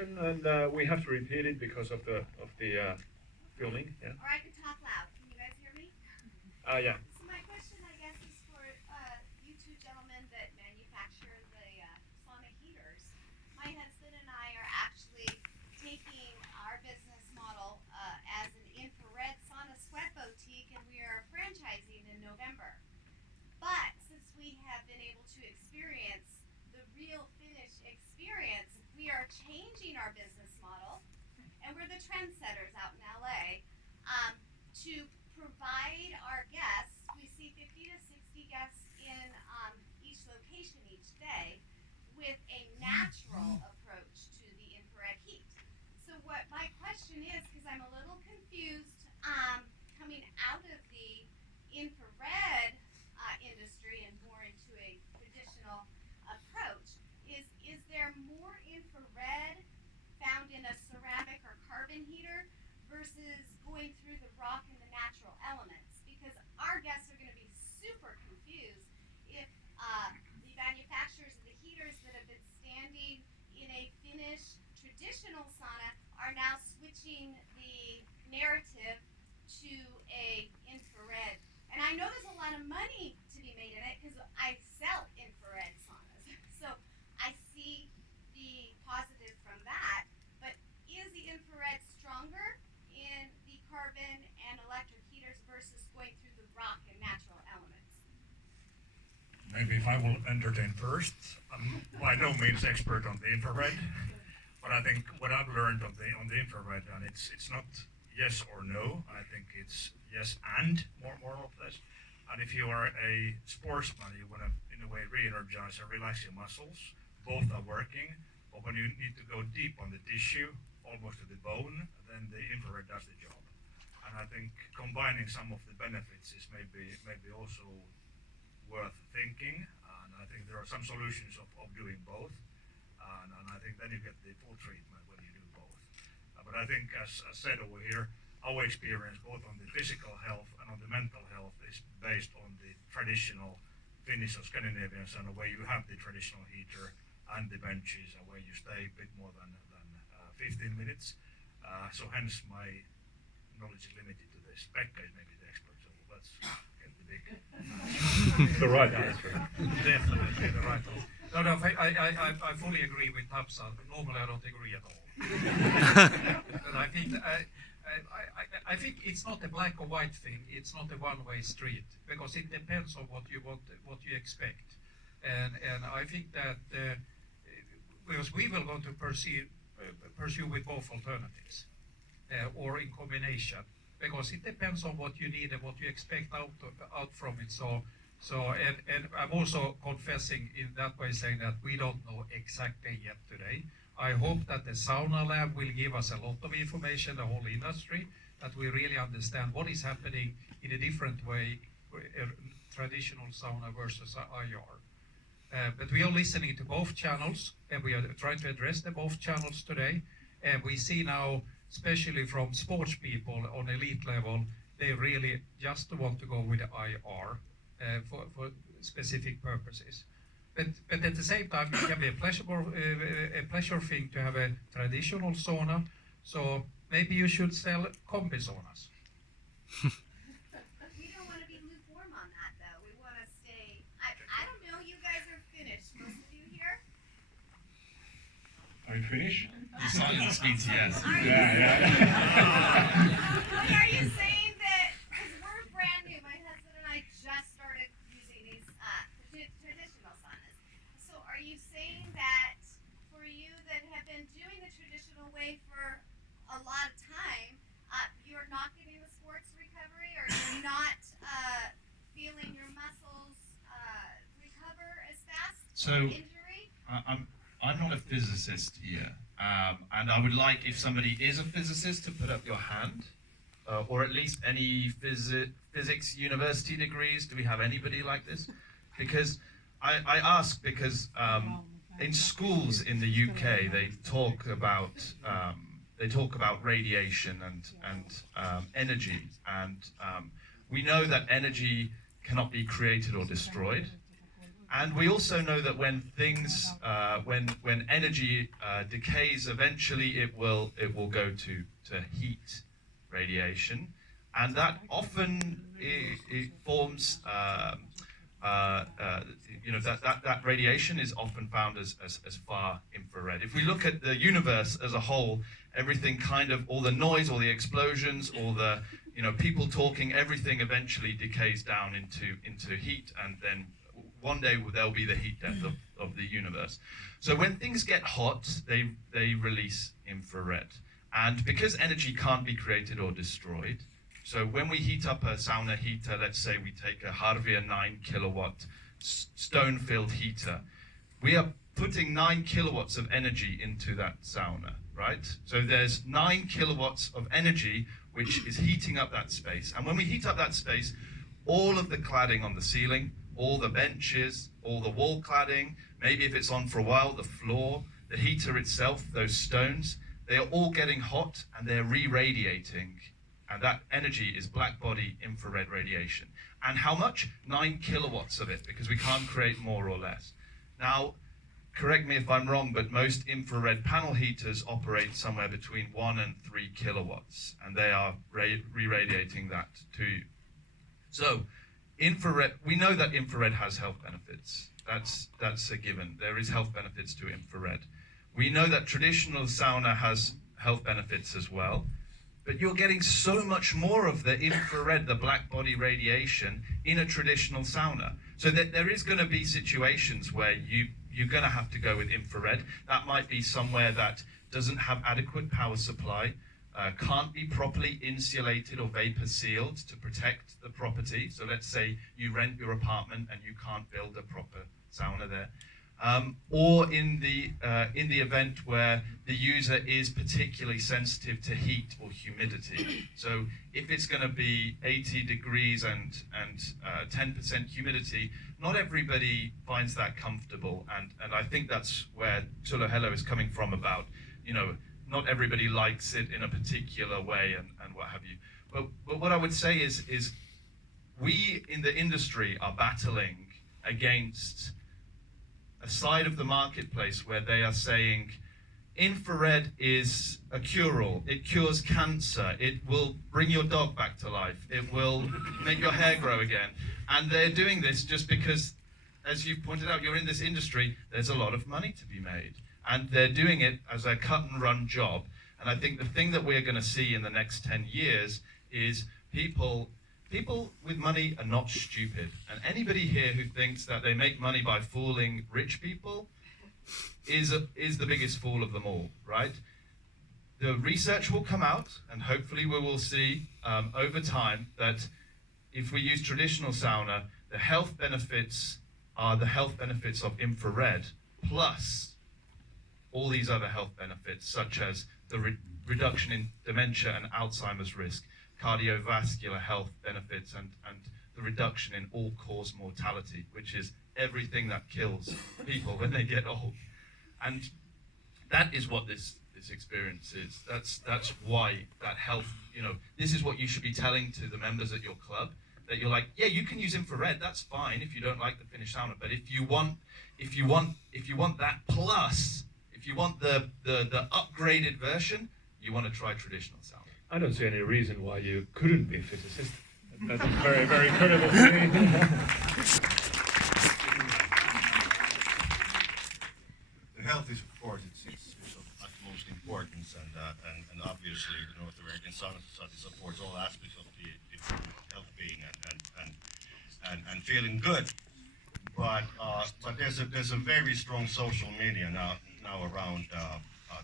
And we have to repeat it because of the filming. Yeah. Or I could talk loud. Can you guys hear me? Yeah. So my question, I guess, is for you two gentlemen that manufacture the sauna heaters. My husband and I are actually taking our business model as an infrared sauna sweat boutique, and we are franchising in November. But since we have been able to experience the real Finnish experience, we are changing our business model, and we're the trendsetters out in LA, to provide our guests. We see 50 to 60 guests in each location each day with a natural approach to the infrared heat. So what my question is, because I'm a little confused, coming out of the infrared industry and more into a traditional approach, is there more infrared found in a ceramic or carbon heater versus going through the rock and the natural elements? Because our guests are going to be super confused if the manufacturers of the heaters that have been standing in a Finnish traditional sauna are now switching the narrative to a infrared. And I know there's a lot of money to be made in it because I sell infrared saunas. So I see the positive from that. But is the infrared stronger in the carbon and electric heaters versus going through the rock and natural elements? Maybe if I will entertain first, I'm by no means expert on the infrared, but I think what I've learned on the infrared, and it's not yes or no. I think it's yes and more or less. And if you are a sportsman, you want to in a way re-energize and relax your muscles. Both are working, but when you need to go deep on the tissue, almost to the bone, then the infrared does the job. And I think combining some of the benefits is maybe also worth thinking. And I think there are some solutions of doing both. And I think then you get the full treatment when you do both. But I think, as said over here, our experience both on the physical health and on the mental health is based on the traditional Finnish or Scandinavian sauna where you have the traditional heater and the benches and where you stay a bit more than 15 minutes. So hence my knowledge is limited to this. Pekka is maybe the expert, so let's get the big The right answer. Definitely the right answer. No, I fully agree with Tapsa. Normally I don't agree at all. But I think it's not a black or white thing. It's not a one-way street because it depends on what you want, what you expect. And I think that because we will want to pursue with both alternatives or in combination because it depends on what you need and what you expect out from it. And I'm also confessing in that way saying that we don't know exactly yet today. I hope that the sauna lab will give us a lot of information, the whole industry, that we really understand what is happening in a different way, traditional sauna versus IR. But we are listening to both channels, and we are trying to address the both channels today. And we see now, especially from sports people on elite level, they really just want to go with the IR for specific purposes. But at the same time, it can be a pleasure thing to have a traditional sauna. So maybe you should sell combi saunas. We don't want to be lukewarm on that, though. We want to stay. I don't know. You guys are finished. Most of you here. Are you finished? The silence means yes. Are you saying that, because we're brand new, my husband and I just started using these traditional saunas. So are you saying that for you that have been doing the traditional way for a lot of time, you're not getting the sports recovery, or you're not feeling your muscles recover as fast So from injury? I'm not a physicist here, and I would like if somebody is a physicist to put up your hand, or at least any physics university degrees. Do we have anybody like this? Because I ask because in schools in the UK they talk about radiation and energy, and we know that energy cannot be created or destroyed. And we also know that when things, when energy decays, eventually it will go to heat radiation, and that often it forms. That radiation is often found as far infrared. If we look at the universe as a whole, everything kind of, all the noise, all the explosions, all the people talking, everything eventually decays down into heat, and then one day there'll be the heat death of the universe. So when things get hot, they release infrared. And because energy can't be created or destroyed, so when we heat up a sauna heater, let's say we take a Harvia 9 kilowatt stone-filled heater, we are putting 9 kilowatts of energy into that sauna, right? So there's 9 kilowatts of energy which is heating up that space. And when we heat up that space, all of the cladding on the ceiling, all the benches, all the wall cladding, maybe if it's on for a while, the floor, the heater itself, those stones, they are all getting hot and they're re-radiating. And that energy is black body infrared radiation. And how much? 9 kilowatts of it, because we can't create more or less. Now, correct me if I'm wrong, but most infrared panel heaters operate somewhere between 1 and 3 kilowatts, and they are re-radiating that to you. So, infrared, we know that infrared has health benefits. That's a given. There is health benefits to infrared. We know that traditional sauna has health benefits as well. But you're getting so much more of the infrared, the black body radiation, in a traditional sauna. So that there is going to be situations where you're going to have to go with infrared. That might be somewhere that doesn't have adequate power supply, can't be properly insulated or vapor sealed to protect the property. So let's say you rent your apartment and you can't build a proper sauna there. Or in the event where the user is particularly sensitive to heat or humidity. So if it's going to be 80 degrees and 10% humidity, not everybody finds that comfortable. And I think that's where Tulohelo is coming from about, not everybody likes it in a particular way and what have you. But what I would say is we in the industry are battling against a side of the marketplace where they are saying infrared is a cure-all. It cures cancer. It will bring your dog back to life. It will make your hair grow again. And they're doing this just because, as you pointed out, you're in this industry, there's a lot of money to be made. And they're doing it as a cut-and-run job. And I think the thing that we're going to see in the next 10 years is people with money are not stupid. And anybody here who thinks that they make money by fooling rich people is the biggest fool of them all, right? The research will come out, and hopefully we will see over time that if we use traditional sauna, the health benefits are the health benefits of infrared, plus all these other health benefits, such as the reduction in dementia and Alzheimer's risk, cardiovascular health benefits, and the reduction in all-cause mortality, which is everything that kills people when they get old. And that is what this experience is. That's why that health, this is what you should be telling to the members at your club, that you're like, yeah, you can use infrared, that's fine if you don't like the Finnish sauna, but if you want that plus, if you want the upgraded version, you want to try traditional sauna. I don't see any reason why you couldn't be a physicist. That's very, very credible to me. The health is, of course, it's of utmost importance, and obviously the North American Sauna Society supports all aspects of the health-being and feeling good. But there's a very strong social media now around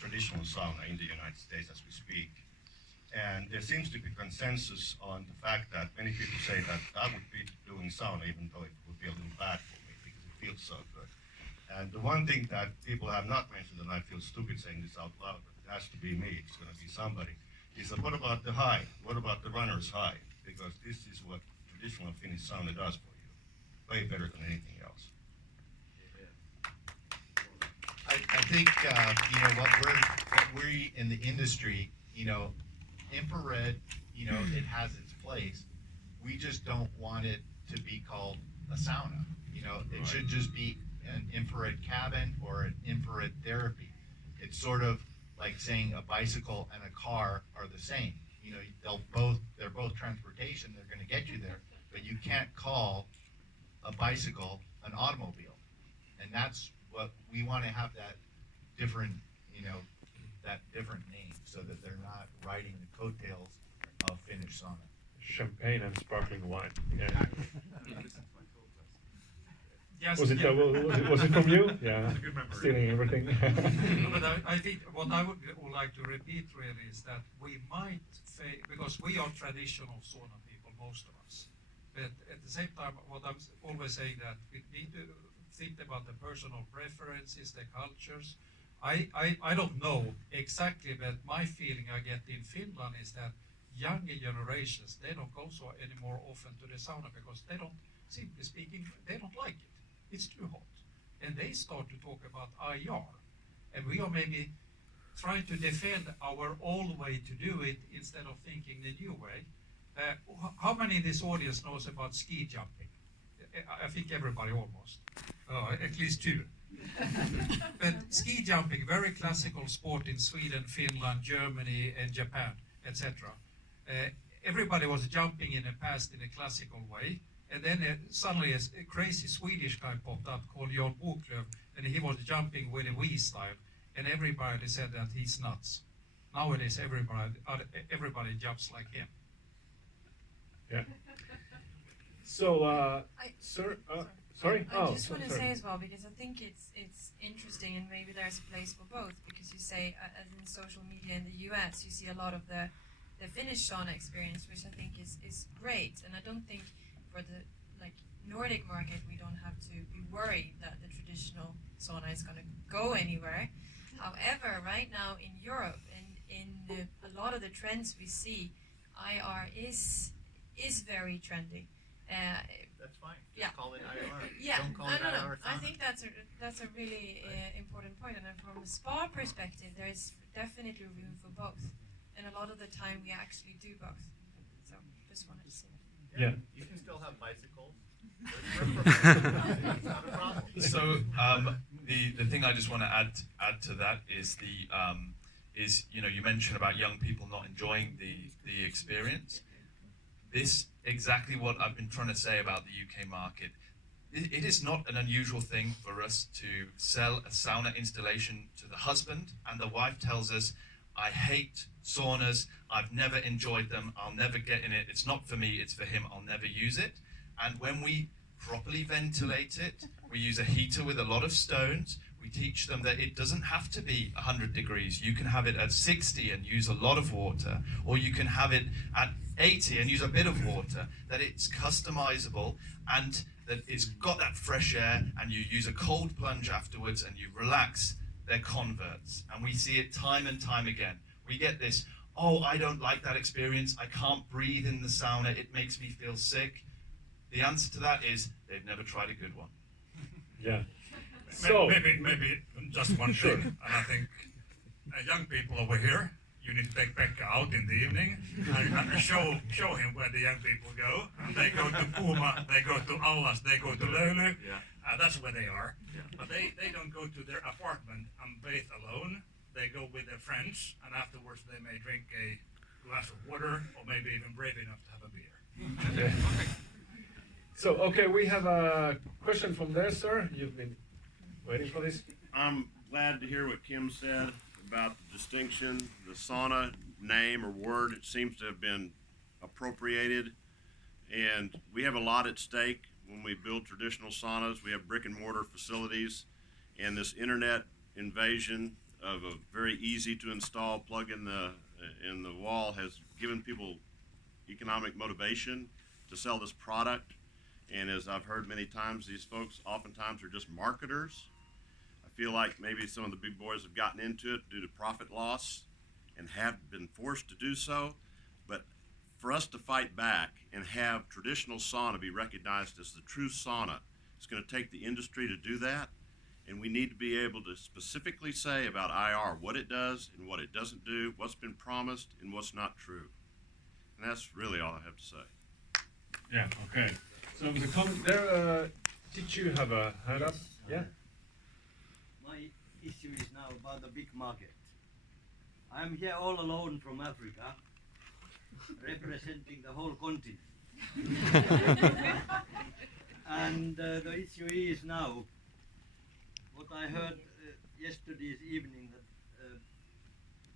traditional sauna in the United States as we speak. And there seems to be consensus on the fact that many people say that I would be doing sauna even though it would be a little bad for me because it feels so good. And the one thing that people have not mentioned, and I feel stupid saying this out loud, but it has to be me, it's going to be somebody, is that what about the high? What about the runner's high? Because this is what traditional Finnish sauna does for you. Way better than anything else. I think what we in the industry, infrared, it has its place. We just don't want it to be called a sauna. It should just be an infrared cabin or an infrared therapy. It's sort of like saying a bicycle and a car are the same. They're both transportation, they're gonna get you there, but you can't call a bicycle an automobile. And that's what, we wanna have that different, that different name, so that they're not riding the coattails of Finnish sauna. Champagne and sparkling wine. Yeah. Yes, Was it, yeah. was it from you? Yeah. That's a good memory. Stealing everything. But I think what I would like to repeat really is that we might because we are traditional sauna people, most of us. But at the same time, what I'm always saying that we need to think about the personal preferences, the cultures. I don't know exactly, but my feeling I get in Finland is that younger generations, they don't go so anymore often to the sauna because they don't, simply speaking, they don't like it. It's too hot. And they start to talk about IR. And we are maybe trying to defend our old way to do it instead of thinking the new way. How many in this audience knows about ski jumping? I think everybody almost. At least two. But ski jumping, very classical sport in Sweden, Finland, Germany, and Japan, etc. Everybody was jumping in the past in a classical way. And then suddenly a crazy Swedish guy popped up called Jan Boklöv, and he was jumping with a Wii style, and everybody said that he's nuts. Nowadays, everybody jumps like him. Yeah. So, I- sir, sorry? I Oh, just want to sorry. say as well, because I think it's interesting, and maybe there's a place for both, because you say, as in social media in the US, you see a lot of the Finnish sauna experience, which I think is great, and I don't think for the Nordic market we don't have to be worried that the traditional sauna is going to go anywhere. However, right now in Europe and in a lot of the trends we see, IR is very trendy. That's fine. Yeah. Call it IR. Yeah, Don't call no, it no, no. IR I sauna. think that's a really important point. And then from a spa perspective, there is definitely room for both. And a lot of the time, we actually do both. So just wanted to say that. Yeah. You can still have bicycles. It's not a problem. So the thing I just want to add to that is you mentioned about young people not enjoying the experience. This exactly what I've been trying to say about the UK market. It is not an unusual thing for us to sell a sauna installation to the husband, and the wife tells us, I hate saunas, I've never enjoyed them, I'll never get in it, it's not for me, it's for him, I'll never use it. And when we properly ventilate it, we use a heater with a lot of stones, we teach them that it doesn't have to be 100 degrees, you can have it at 60 and use a lot of water, or you can have it at 80 and use a bit of water, that it's customizable and that it's got that fresh air, and you use a cold plunge afterwards and you relax. They're converts, and we see it time and time again. We get this, oh, I don't like that experience, I can't breathe in the sauna, it makes me feel sick. The answer to that is they've never tried a good one. Yeah. So, Maybe just one thing, and I think young people over here, you need to take Pekka out in the evening and show him where the young people go. And they go to Puma, they go to Allas, they go to Löyly. That's where they are. But they don't go to their apartment and bathe alone. They go with their friends, and afterwards they may drink a glass of water, or maybe even brave enough to have a beer. okay. So, okay, we have a question from there, sir. You've been waiting for this. I'm glad to hear what Kim said about the distinction, the sauna name or word. It seems to have been appropriated, and we have a lot at stake when we build traditional saunas. We have brick and mortar facilities, and this internet invasion of a very easy to install plug in the wall has given people economic motivation to sell this product. And as I've heard many times, these folks oftentimes are just marketers. I feel like maybe some of the big boys have gotten into it due to profit loss and have been forced to do so. But for us to fight back and have traditional sauna be recognized as the true sauna, it's going to take the industry to do that. And we need to be able to specifically say about IR what it does and what it doesn't do, what's been promised and what's not true. And that's really all I have to say. Yeah, okay. So the comment there, did you have a hand up? Yeah. My issue is now about the big market. I'm here all alone from Africa, representing the whole continent. And the issue is now, what I heard yesterday's evening, that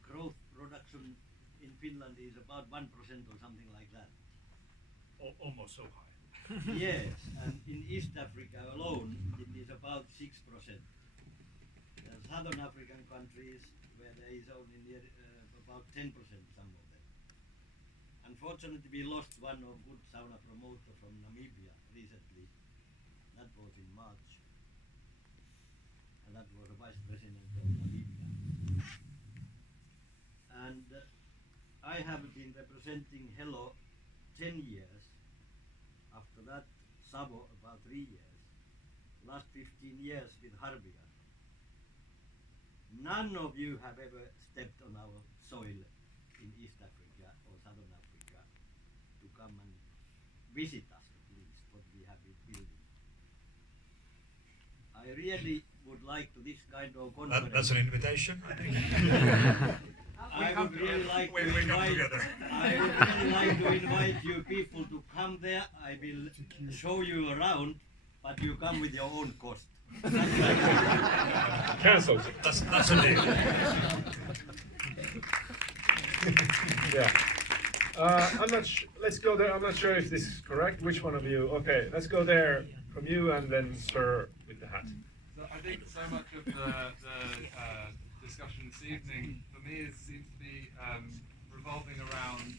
growth production in Finland is about 1% or something like that. Almost so high. Yes, and in East Africa alone, it is about 6%. There are southern African countries where there is only near about 10%, some of them. Unfortunately, we lost one of good sauna promoter from Namibia recently. That was in March. And that was a vice president of Namibia. And I have been representing Hello 10 years. After that, Savo about 3 years. Last 15 years with Harbia. None of you have ever stepped on our soil in East Africa or Southern Africa to come and visit us, at least, what we have been building. I really would like to this kind of conference. That's an invitation, I think. I would really like to we come invite. together. I would really like to invite you people to come there. I will show you around, but you come with your own cost. Cancelled. That's a deal. Yeah. I'm not. Let's go there. I'm not sure if this is correct. Which one of you? Okay, let's go there from you, and then Sir with the hat. So I think so much of the discussion this evening, for me, seems to be revolving around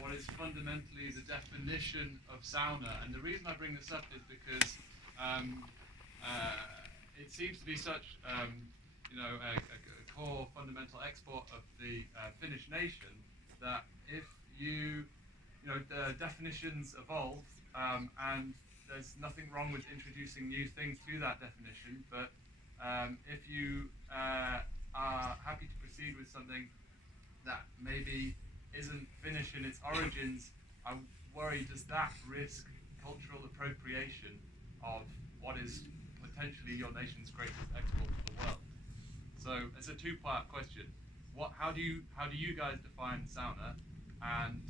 what is fundamentally the definition of sauna. And the reason I bring this up is because it seems to be such, a core fundamental export of the Finnish nation that if the definitions evolve, and there's nothing wrong with introducing new things to that definition, but if you are happy to proceed with something that maybe isn't Finnish in its origins, I worry, does that risk cultural appropriation of what is potentially your nation's greatest export to the world? So it's a two-part question. How do you guys define sauna, and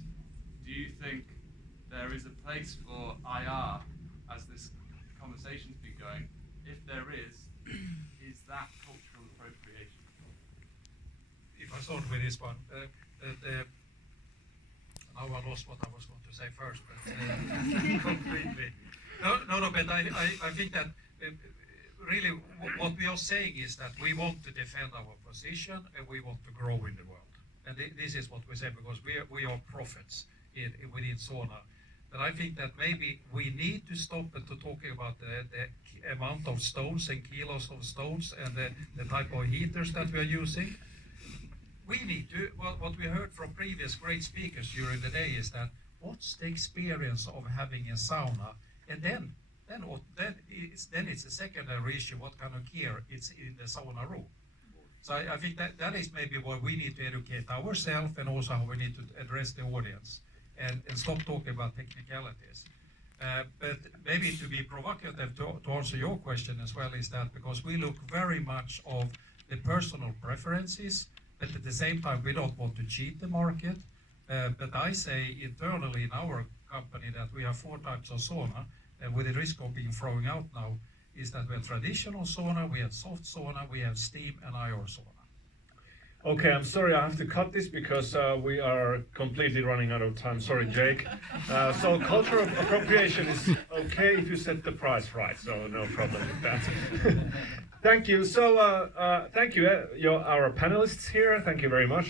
do you think there is a place for IR as this conversation's been going? If there is that cultural appropriation? If I start with this one, now I lost what I was going to say first, but completely. No, but I think that really what we are saying is that we want to defend our position and we want to grow in the world. And this is what we say, because we are prophets within sauna. But I think that maybe we need to stop to talking about the amount of stones and kilos of stones and the type of heaters that we are using. We need to, what we heard from previous great speakers during the day is that what's the experience of having a sauna, and then it's a secondary issue, what kind of gear it's in the sauna room. So I think that is maybe what we need to educate ourselves, and also how we need to address the audience and stop talking about technicalities. But maybe to be provocative to answer your question as well is that because we look very much of the personal preferences, but at the same time we don't want to cheat the market. But I say internally in our company that we have 4 types of sauna, and with the risk of being thrown out now, is that we have traditional sauna, we have soft sauna, we have steam and IR sauna. Okay, I'm sorry, I have to cut this because we are completely running out of time. Sorry, Jake. So cultural appropriation is okay if you set the price right, so no problem with that. Thank you. So thank you, our panelists here. Thank you very much.